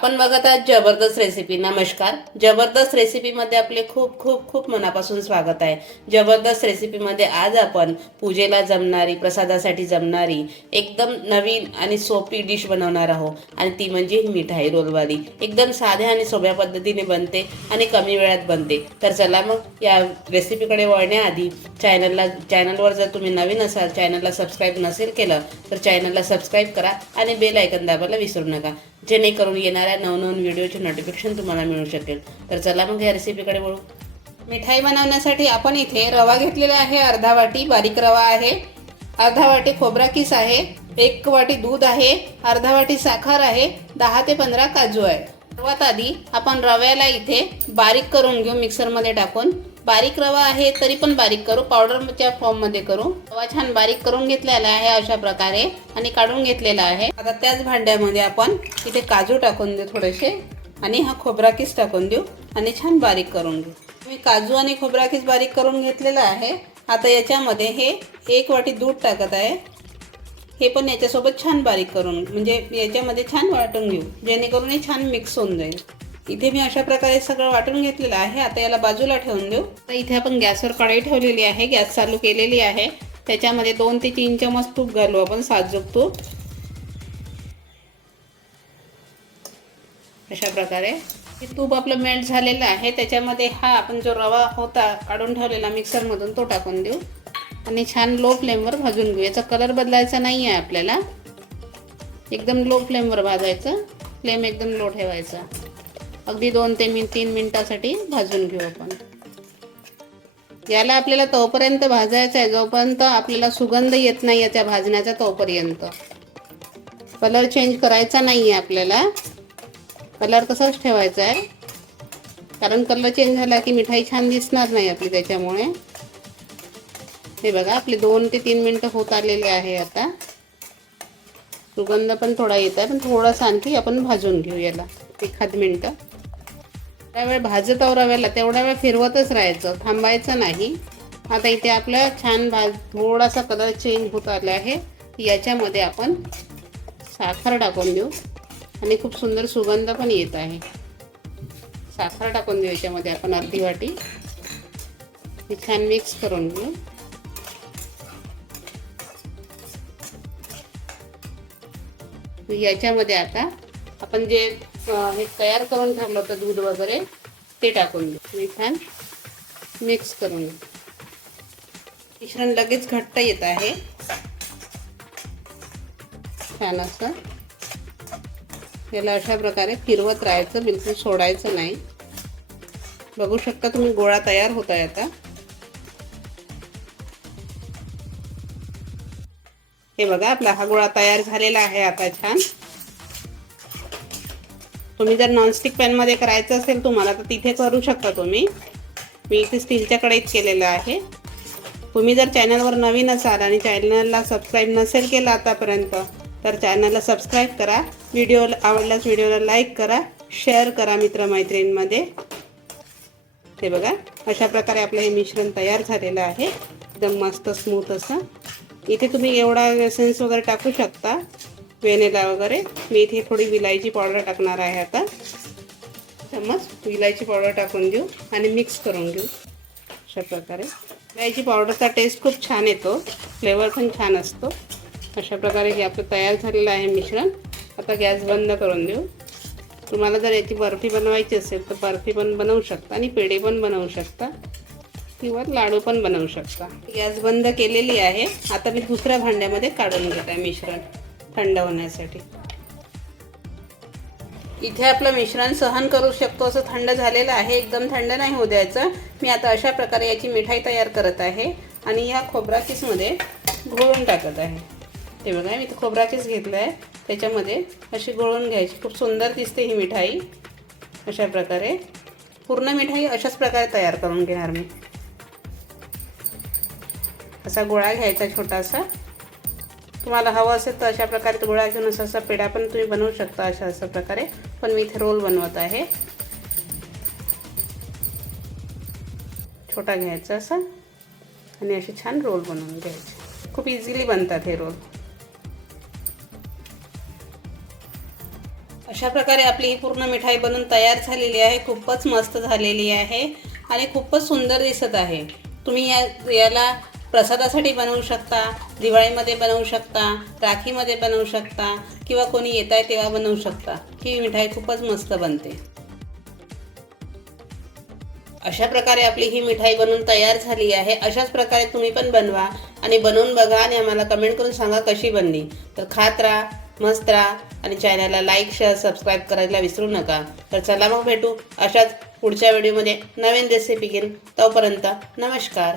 आपण बघत आहात जबरदस्त रेसिपी नमस्कार. जबरदस्त रेसिपीमध्ये आपले खूप खूप खूप मनापासून स्वागत आहे. जबरदस्त रेसिपीमध्ये आज आपण पूजेला जमणारी प्रसादासाठी जमणारी एकदम नवीन आणि सोपी डिश बनवणार आहोत. आणि ती म्हणजे ही मिठाई रोलवाली. एकदम साध्या आणि सोप्या पद्धतीने बनते आणि कमी वेळात बनते. तर चला मग या रेसिपीकडे वळण्याआधी चॅनलला चॅनलवर जर तुम्ही नवीन असाल चॅनलला सबस्क्राईब नसेल केलं तर चॅनलला सबस्क्राईब करा आणि बेल ऐकन दाबायला विसरू नका. जेणेकरून येणाऱ्या नवनवीन व्हिडिओचे नोटिफिकेशन तुम्हाला मिळू शकेल. तर चला मग या रेसिपीकडे वळू. मिठाई बनवण्यासाठी आपण इथे रवा घेतलेला आहे अर्धा वाटी बारीक रवा आहे अर्धा वाटी खोबरा किस आहे एक वाटी दूध आहे अर्धा वाटी साखर आहे दहा ते पंधरा काजू आहे. सर्वात आधी आपण रव्याला इथे बारीक करून घेऊ मिक्सरमध्ये टाकून. बारीक रवा आहे तरी पण बारीक करू. पावडरच्या फॉर्ममध्ये करू. रवा छान बारीक करून घेतलेला आहे अशा प्रकारे आणि काढून घेतलेला आहे. आता त्याच भांड्यामध्ये आपण इथे काजू टाकून देऊ थोडेसे आणि हा खोबरा किस टाकून देऊ आणि छान बारीक करून घेऊ. मी काजू आणि खोबरा किस बारीक करून घेतलेला आहे. आता याच्यामध्ये हे एक वाटी दूध टाकत आहे. हे पण याच्यासोबत छान बारीक करून म्हणजे याच्यामध्ये छान वाटून घेऊ. जेणेकरून हे छान मिक्स होऊन जाईल. इथे मी अशा प्रकारे सगळं वाटून घेतलेलं आहे. आता याला बाजूला ठेवून देऊ. तर इथे आपण गॅसवर कढई ठेवलेली आहे. गॅस चालू केलेली आहे. त्याच्यामध्ये दोन ते तीन चमच तूप घालू आपण साजूक तूप. अशा प्रकारे. हे तूप आपलं मेल्ट झालेलं आहे. त्याच्यामध्ये हा आपण जो रवा होता काढून ठेवलेला मिक्सरमधून तो टाकून देऊ. आणि छान लो फ्लेमवर भाजून घेऊ. याचा कलर बदलायचा नाही आहे आपल्याला. एकदम लो फ्लेमवर भाजायचं. फ्लेम एकदम लो ठेवायचा. अगदी दोन ते मिन तीन मिनटासाठी भाजून घेऊ आपण. याला आपल्याला तोपर्यंत भाजायचं आहे जोपर्यंत आपल्याला सुगंध येत नाही याच्या भाजण्याचा तोपर्यंत. कलर चेंज करायचा नाही आहे आपल्याला. कलर तसाच ठेवायचा आहे. कारण कलर चेंज झाला की मिठाई छान दिसणार नाही आपली त्याच्यामुळे. हे बघा आपले दोन ते तीन मिनटं होत आलेले आहे आता. सुगंध पण थोडा येत आहे पण थोडासा आणखी आपण भाजून घेऊ याला. एखाद मिनटं. त्यावेळ भाजत रव्याला तेवढा वेळ फिरवतच राहायचं थांबायचं नाही. आता इथे आपलं छान भाज थोडासा कलर चेंज होत आला आहे. याच्यामध्ये आपण साखर टाकून देऊ. आणि खूप सुंदर सुगंध पण येत आहे. साखर टाकून देऊ याच्यामध्ये आपण अर्धी वाटी. हे छान मिक्स करून घेऊ. याच्यामध्ये आता आपण जे हे तयार करून ठेवलं होतं दूध वगैरे ते टाकून देऊ. आणि छान मिक्स करून घेऊ. मिश्रण लगेच घट्ट येत आहे. छान असं. याला अशा प्रकारे फिरवत राहायचं बिलकुल सोडायचं नाही. बघू शकता तुम्ही गोळा तयार होत आहे आता. हे बघा आपला हा गोळा तयार झालेला आहे आता छान. तुम्ही जर नॉनस्टिक पॅनमध्ये करायचं असेल तुम्हाला तर तिथे करू शकता तुम्ही. मी इथे स्टीलच्या कढईत केलेलं आहे. तुम्ही जर चॅनलवर नवीन असाल आणि चॅनलला सबस्क्राईब नसेल केलं आतापर्यंत तर चॅनलला सबस्क्राईब करा. व्हिडिओ आवडल्यास व्हिडिओला लाईक करा. शेअर करा मित्रमैत्रिणींमध्ये. ते बघा अशा प्रकारे आपलं हे मिश्रण तयार झालेलं आहे. एकदम मस्त स्मूथ असं. इथे तुम्ही एवढा एसेन्स वगैरे टाकू शकता. वेनेला वगैरे. मी इथे थोडी विलायची पावडर टाकणार आहे आता. चम्मच विलायची पावडर टाकून देऊ आणि मिक्स करून घेऊ. अशा प्रकारे. विलायची पावडरचा टेस्ट खूप छान येतो. फ्लेवर पण छान असतो. अशा प्रकारे हे आपलं तयार झालेलं आहे मिश्रण. आता गॅस बंद करून देऊ तुम्हाला जर याची बर्फी बनवायची असेल तर बर्फी पण बनवू शकता आणि पेढे पण बनवू शकता. किंवा लाडू पण बनवू शकता. गॅस बंद केलेली आहे. आता मी दुसऱ्या भांड्यामध्ये काढून घेत आहे मिश्रण. थंड होण्यासाठी इथे आपलं मिश्रण सहन करू शकतो असं थंड झालेलं आहे एकदम थंड नाही होऊ द्यायचं. मी आता अशा प्रकारे याची मिठाई तयार करत आहे आणि या खोबरा किसमध्ये घोळून टाकत आहे. ते बघा मी खोबरा किस घेतला आहे त्याच्यामध्ये अशी घोळून घ्यायची. खूप सुंदर दिसते ही मिठाई. अशा प्रकारे. पूर्ण मिठाई अशाच प्रकारे तयार करून घेणार मी. असा गोळा घ्यायचा छोटासा. तुम्हाला हवं असेल तर अशा प्रकारे गोळा घेऊन असं असा पेढा पण तुम्ही बनवू शकता अशा अशा प्रकारे. पण मी इथे रोल बनवत आहे. छोटा घ्यायचा असा. आणि असे छान रोल बनवून घ्यायचे. खूप इझिली बनतात हे रोल. अशा प्रकारे आपली ही पूर्ण मिठाई बनून तयार झालेली आहे. खूपच मस्त झालेली आहे. आणि खूपच सुंदर दिसत आहे. तुम्ही या याला प्रसादासाठी बनवू शकता दिवाळीमध्ये बनवू शकता राखीमध्ये बनवू शकता किंवा कोणी येत आहे तेव्हा बनवू शकता. ही मिठाई खूपच मस्त बनते. अशा प्रकारे आपली ही मिठाई बनवून तयार झाली आहे. अशाच प्रकारे तुम्ही पण बनवा आणि बनवून बघा आणि आम्हाला कमेंट करून सांगा कशी बनली. तर खात राहा मस्त राहा आणि चॅनलला लाईक शेअर सबस्क्राईब करायला विसरू नका. तर चला मग भेटू अशाच पुढच्या व्हिडिओमध्ये नवीन रेसिपी घेऊन. तोपर्यंत नमस्कार.